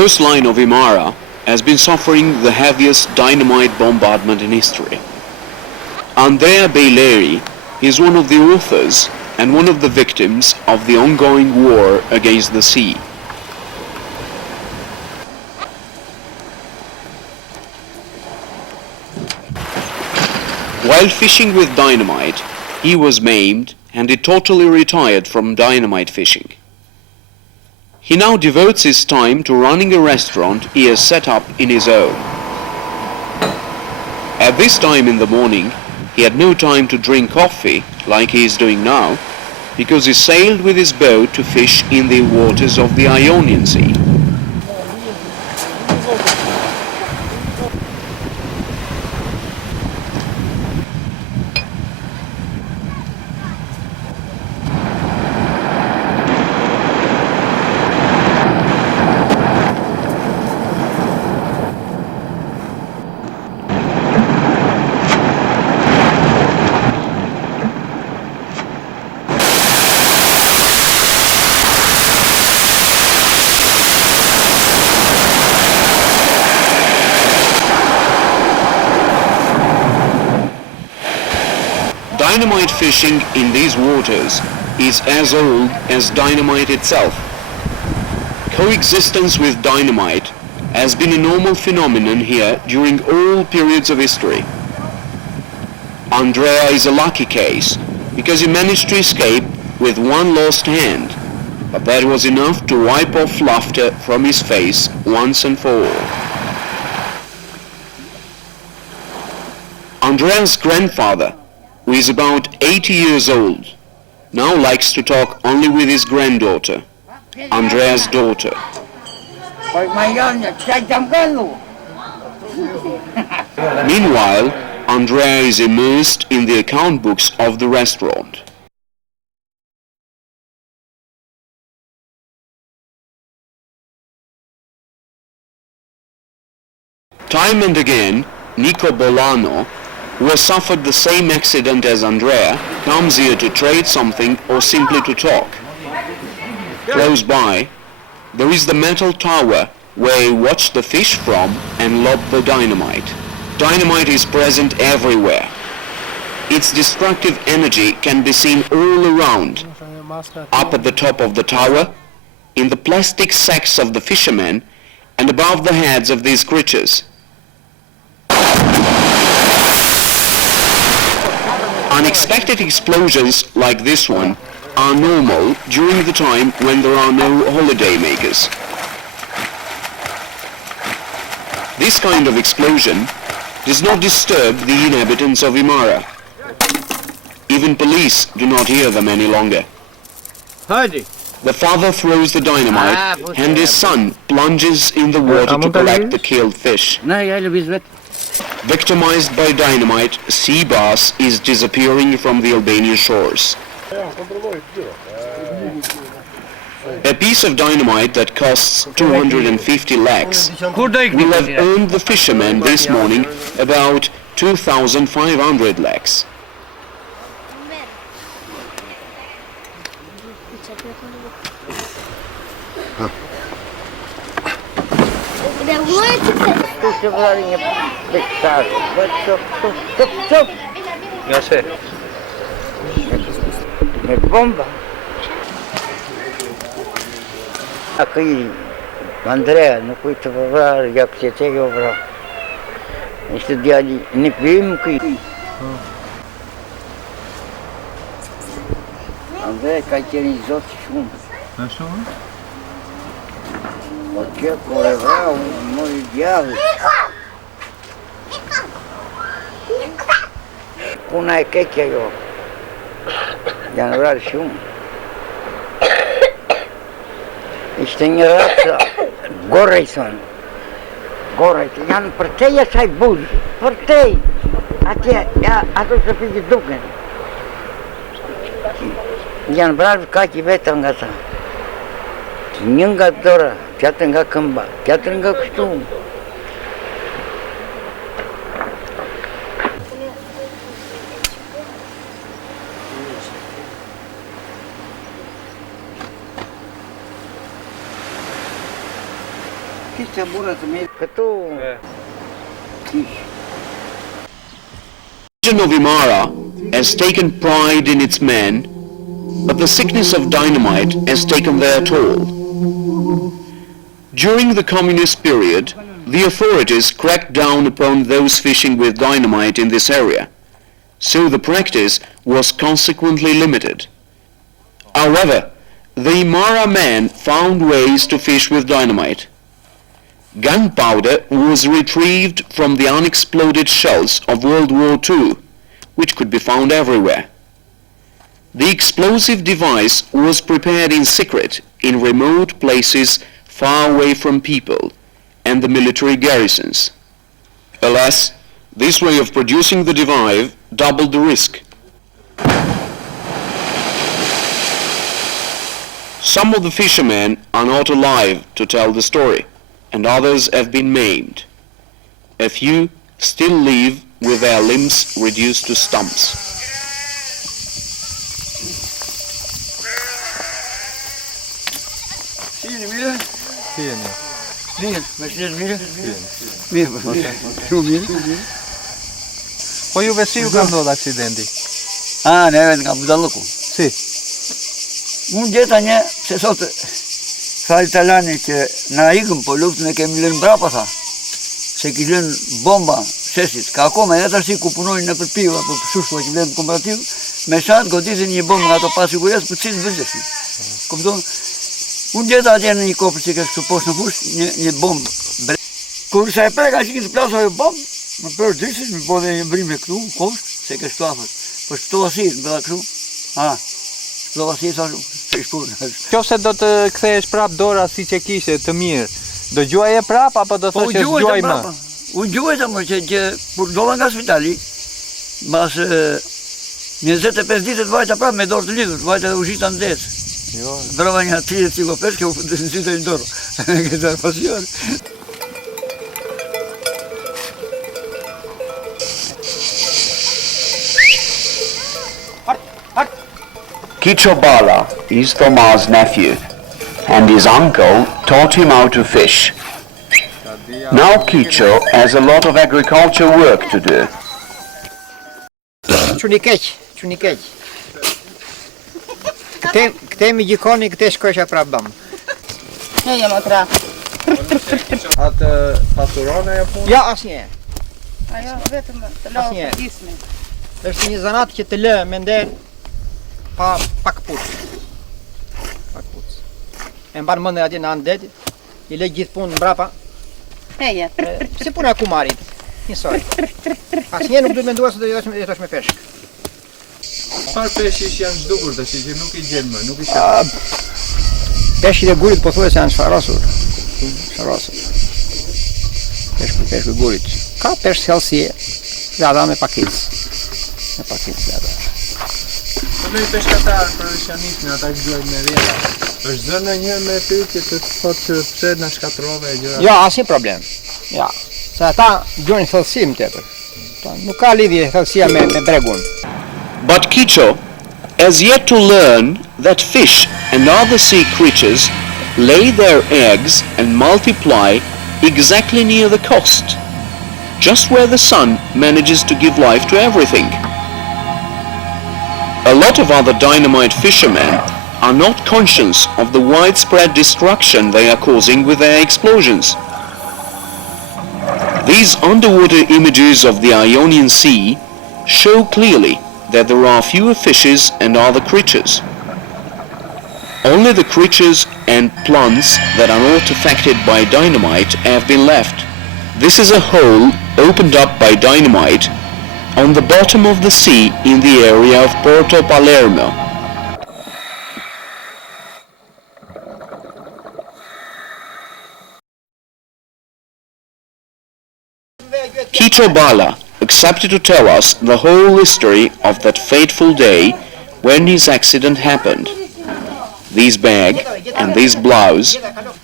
coastline of Imara has been suffering the heaviest dynamite bombardment in history. Andrea Baileri is one of the authors and one of the victims of the ongoing war against the sea. While fishing with dynamite, he was maimed and he totally retired from dynamite fishing. He now devotes his time to running a restaurant he has set up in his own. At this time in the morning, he had no time to drink coffee like he is doing now, because he sailed with his boat to fish in the waters of the Ionian Sea. Dynamite fishing in these waters is as old as dynamite itself. Coexistence with dynamite has been a normal phenomenon here during all periods of history. Andrea is a lucky case because he managed to escape with one lost hand, but that was enough to wipe off laughter from his face once and for all. Andrea's grandfather, who is about 80 years old, now likes to talk only with his granddaughter, Andrea's daughter. Meanwhile, Andrea is immersed in the account books of the restaurant. Time and again, Nico Bolano, who has suffered the same accident as Andrea, comes here to trade something or simply to talk. Close by, there is the metal tower where he watched the fish from and lobbed the dynamite. Dynamite is present everywhere. Its destructive energy can be seen all around, up at the top of the tower, in the plastic sacks of the fishermen, and above the heads of these creatures. Unexpected explosions like this one are normal during the time when there are no holiday makers. This kind of explosion does not disturb the inhabitants of Imara. Even police do not hear them any longer. The father throws the dynamite and his son plunges in the water to collect the killed fish. Victimized by dynamite, sea bass is disappearing from the Albanian shores. A piece of dynamite that costs 250 lakhs will have earned the fishermen this morning about 2,500 lakhs. Bomba. Aqui, André, não fui trabalhar, já que você eu para estudar ali, nem vimos que André caracterizou chumbo. Porque por levar molho de ave. Punai que eu já não era chumbo. Ishte raca gore son. Gore, janë përtej asaj buzë, përtej. Atje, ato se piti duken. Janë vrarë kaqi vetëm nga ta. Një nga dora, tjetër nga këmba, tjetër nga kështu. Këtu... The region of Imara has taken pride in its men, but the sickness of dynamite has taken their toll. During the communist period, the authorities cracked down upon those fishing with dynamite in this area, so the practice was consequently limited. However, the Imara men found ways to fish with dynamite. Gunpowder was retrieved from the unexploded shells of World War II, which could be found everywhere. The explosive device was prepared in secret in remote places far away from people and the military garrisons. Alas, this way of producing the device doubled the risk. Some of the fishermen are not alive to tell the story, and others have been maimed. A few still live with their limbs reduced to stumps. Po juve si ju ka ndodhur aksidenti? Neve nga budalluku. Si? Unë gjeta një, se sot tha italiani që na ikëm, po luftën e kemi lënë mbrapa, tha. Se ki lënë bomba shesit, ka akoma edhe tash ku punojnë në përpiva, po shushtu që vlen komparativ, me shatë godisin një bombë nga ato pas sigurisë, për cilë vëzëshin. Kupton? Unë gjeta atje në një kopër që kështu poshtë në fush, një bombë. Kur sa e preka që këtë plasë ajo bombë, më përë dyshit, më po dhe një brime këtu, kosht, se kështu afër. Po shtu asit, më bëda kështu, shtu asit, sa Qofse do të kthehesh prap dora si që kishe të mirë, do gjuaje prap apo do thosh që s'gjuaj më? Unë gjuajta më që kur dolla nga spitali, mbas 25 ditë të vajta prap me dorë të lidhur, vajta dhe ushita në det. Brava një 30 kilo peshke, u nëzitoj në dorë. Këtë pasion. Kicho Bala is Thomas' nephew, and his uncle taught him how to fish. Now Kicho has a lot of agriculture work to do. Quni keq. Këte mi gjikoni, këte shkojsha prap bëm. Heja më tra. Atë pasurone e punë? Ja, asnjë. Ajo vetëm të lohë Asnjë. të disme. Është një zanat që të lë me nder pa këpuc. E mban mendje atje në anë det, i lë gjithë punën mbrapa. Heja. Si puna e kumarit, njësoj. Asnjë nuk duhet mendua se do jetosh me peshk. Çfarë peshish janë zhdukur tash që nuk i gjen më, nuk i shoh. Peshqit e gurit po thuhet se janë shfarosur. Shfarosur. Peshku i gurit. Ka peshk sjellësie, dhe ata me pakic. Me pakic dhe ata. Po me peshkatar profesionistë ata që duhet me rrjedha. Është zënë një me pyetje të thotë që pse na shkatrove gjëra. Jo, asnjë problem. Ja, se ata gjojnë thellësi më tepër. Nuk ka lidhje thellësia me bregun. But Kicho has yet to learn that fish and other sea creatures lay their eggs and multiply exactly near the coast, just where the sun manages to give life to everything. A lot of other dynamite fishermen are not conscious of the widespread destruction they are causing with their explosions. These underwater images of the Ionian Sea show clearly that there are fewer fishes and other creatures. Only the creatures and plants that are not affected by dynamite have been left. This is a hole opened up by dynamite on the bottom of the sea in the area of Porto Palermo. Kicho Bala accepted to tell us the whole history of that fateful day when his accident happened. This bag and this blouse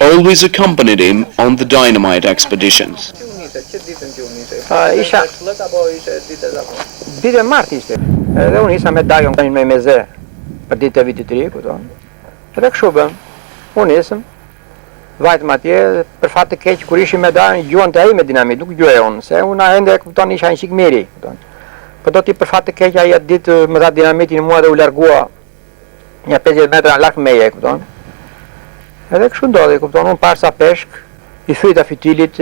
always accompanied him on the dynamite expeditions. Isha ditë e martë ishte. Edhe unë isha me dajon tani me meze për ditë e vitit të ri, kupton. Edhe kështu bëm. Unë nisëm vajtëm atje, për fat të keq kur ishim me darën gjuante ai me dinamit, nuk gjuaj unë, se unë ende kupton isha një çik miri, kupton. Po do ti për fat të keq ai atë ditë më dha dinamitin mua dhe u largua një 50 metra lart meje, kupton. Edhe kështu ndodhi, kupton, unë parë sa peshk, i thyta fitilit,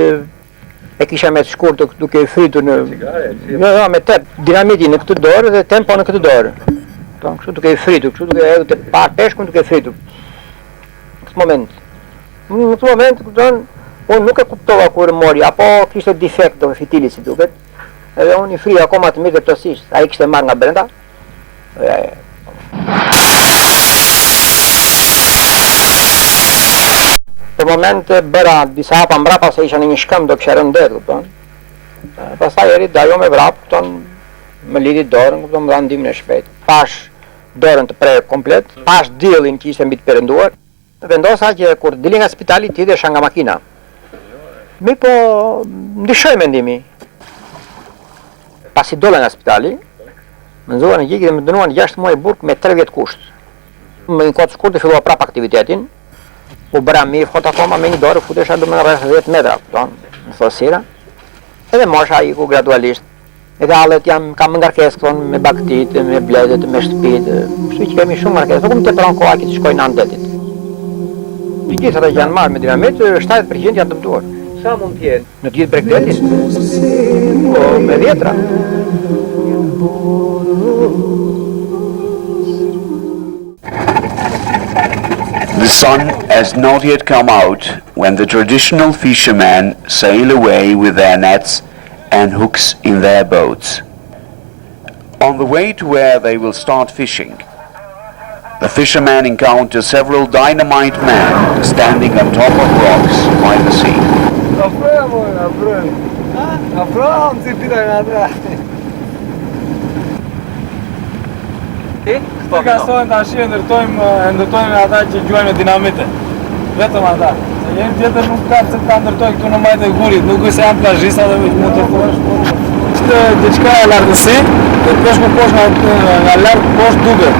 e kisha me të shkurtë duke i thritur në jo, me tep dinamitin në këtë dorë dhe tempo në këtë dorë. Kupton, kështu duke i thritur, kështu duke edhe të parë peshkun duke i thritur. Në këtë moment, kupton, unë nuk e kuptova kur mori, apo kishte defekt do fitilit si duket. Edhe unë i fri akoma të mirë dhe plotësisht, ai kishte marrë nga brenda. Për moment bëra disa hapa mbrapa se isha në një shkëm do kisha rënë det, kupton. Pastaj eri ajo me vrap, kupton, më lidhi dorën, kupton, më dha ndihmën e shpejtë. Pash dorën të prerë komplet, pash diellin që ishte mbi të perënduar. Vendosa që kur dili nga spitali ti desha nga makina. Mi po ndryshoi mendimi. Pasi dola nga spitali, më nxorën në gjik dhe më dënuan 6 muaj burg me 3 vjet kusht. Më një kohë të shkurtë fillova prap aktivitetin. U bëra mirë, fot akoma me një dorë futesha domethënë rreth 10 metra, kupton, në thosira. Edhe mosha iku gradualisht. Edhe hallet kam ngarkesë këton me baktit, me bledet, me shtëpit, kështu që kemi shumë ngarkesë. Nuk më tepron koha që të shkoj në andetit. Të gjithë ata që janë marrë me dinamit, 70% janë dëmtuar. Sa mund të jenë? Në të gjithë bregdetin? Po, me 10-ra. The sun has not yet come out when the traditional fishermen sail away with their nets and hooks in their boats. On the way to where they will start fishing, the fishermen encounter several dynamite men standing on top of rocks by the sea. Të kasojnë të ashtë ndërtojnë ata që gjuajnë me dinamite. Vetëm ata. Se jemi tjetër nuk ka që ta ndërtojnë këtu në majtë e gurit, nuk se janë plazhisa dhe mund të thuash. Ishte diçka e lartësi, të peshku poshtë nga lartë poshtë duke.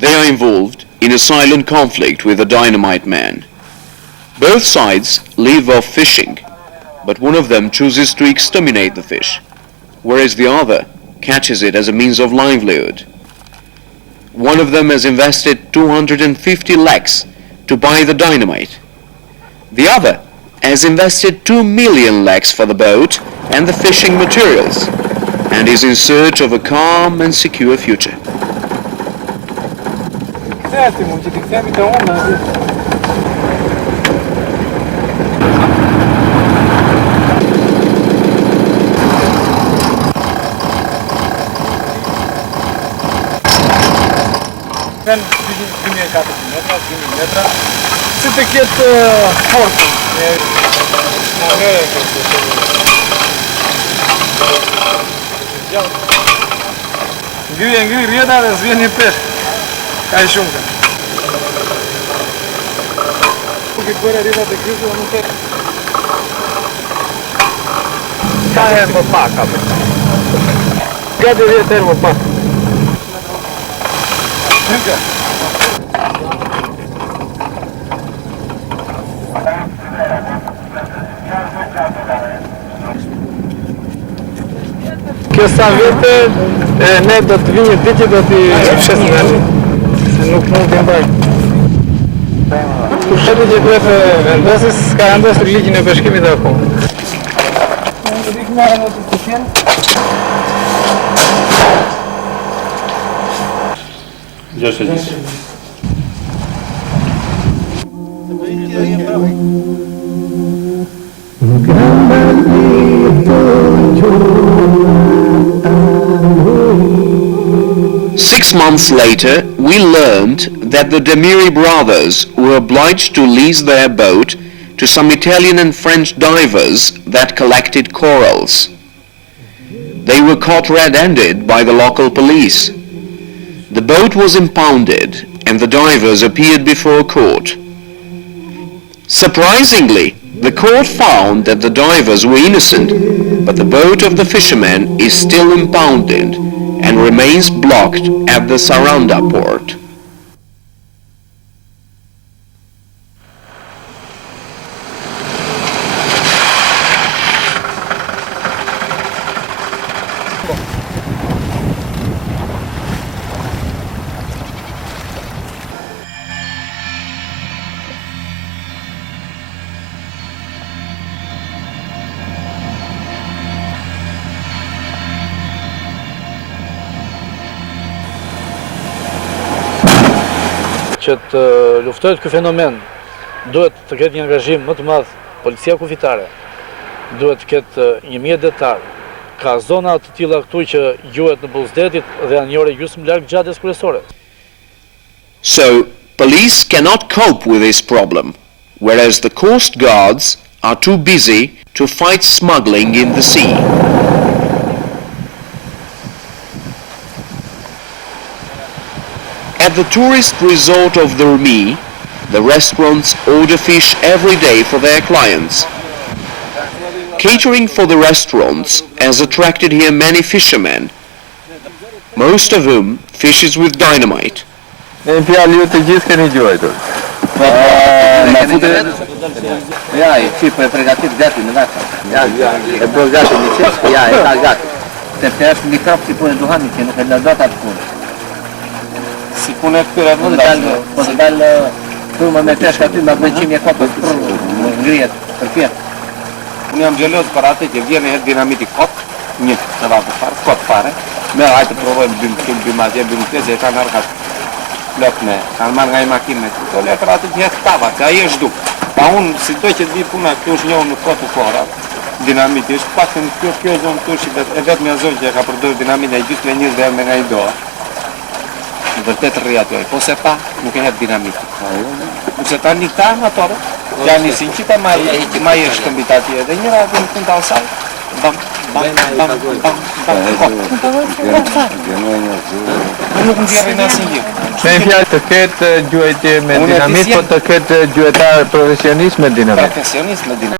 They are involved in a silent conflict with the dynamite man. Both sides leave off fishing, but one of them chooses to exterminate the fish, whereas the other catches it as a means of livelihood. One of them has invested 250 lakhs to buy the dynamite. The other has invested 2 million lakhs for the boat and the fishing materials, and is in search of a calm and secure future. Kanë 2.400 metra, si të ketë fortën e mëre ngri rjeta dhe zvjen një peshk, ka i shumë ka. Nuk i bërë rjeta të krysu dhe nuk e ka herë më pak, ka për gati rjetë herë më pak. Kjo sa vete, ne do të vinë ditë që do t'i fshesim tani, se nuk mund t'i mbaj. Pushtetit që duhet vendosis, s'ka vendosur ligjin e peshkimit dhe akoma. Në të dikë marrë në të kushen. Gjështë e gjithë. 6 months later, we learned that the Demiri brothers were obliged to lease their boat to some Italian and French divers that collected corals. They were caught red-handed by the local police. The boat was impounded and the divers appeared before court. Surprisingly, the court found that the divers were innocent, but the boat of the fishermen is still impounded and remains blocked at the Saranda port. që të luftohet ky fenomen, duhet të ketë një angazhim më të madh policia kufitare, duhet të ketë një mjetetar. Ka zona të tilla këtu që gjuhet në Bullsdetit dhe janë një orë gjysmë larg gjatës kryesore. So, police cannot cope with this problem, whereas the coast guards are too busy to fight smuggling in the sea. At the tourist resort of the Rmi, the restaurants order fish every day for their clients. Catering for the restaurants has attracted here many fishermen, most of whom fishes with dynamite. Në fjalë ju të gjithë keni gjuajtur. Ja, i po e përgatit gati në vetë. Ja, e bërë gati në qështë, ja, e ka gati. Sepse është një krap si punë e duhanit që nuk e lëdot atë punë. Si punë e këtyre vendash. Po të dalë turma me peshk aty me 200 kopë më ngrihet për pjetë. Unë jam xheloz për atë që vjen herë dinamiti kot, një të radhë fare, kot fare. Me hajtë të provojmë bim atje, bim tezë, e kanë arkat plot me, kanë marrë nga i makinë me të të le për atë që jetë tava, që aji është duk. Pa unë, si do që të vi puna, këtu është njohë në kotë të fora, dinamiti, është pak të në kjo zonë të është e vetë me zonë që ka përdojë dinamit e gjithë me njës dhe me nga i doa. Në vërtet rri ato, po se pa, nuk e hetë dinamiti. Nuk se ta një ta amatore, që janë një sinqita ma i është këmbit atje, dhe njëra dhe në kënda alsaj, bam, nuk më vjerë në asë një. Me fjalë të ketë gjuajtje me dinamit, po të ketë gjuetar profesionist me dinamit. Profesionist me dinamit.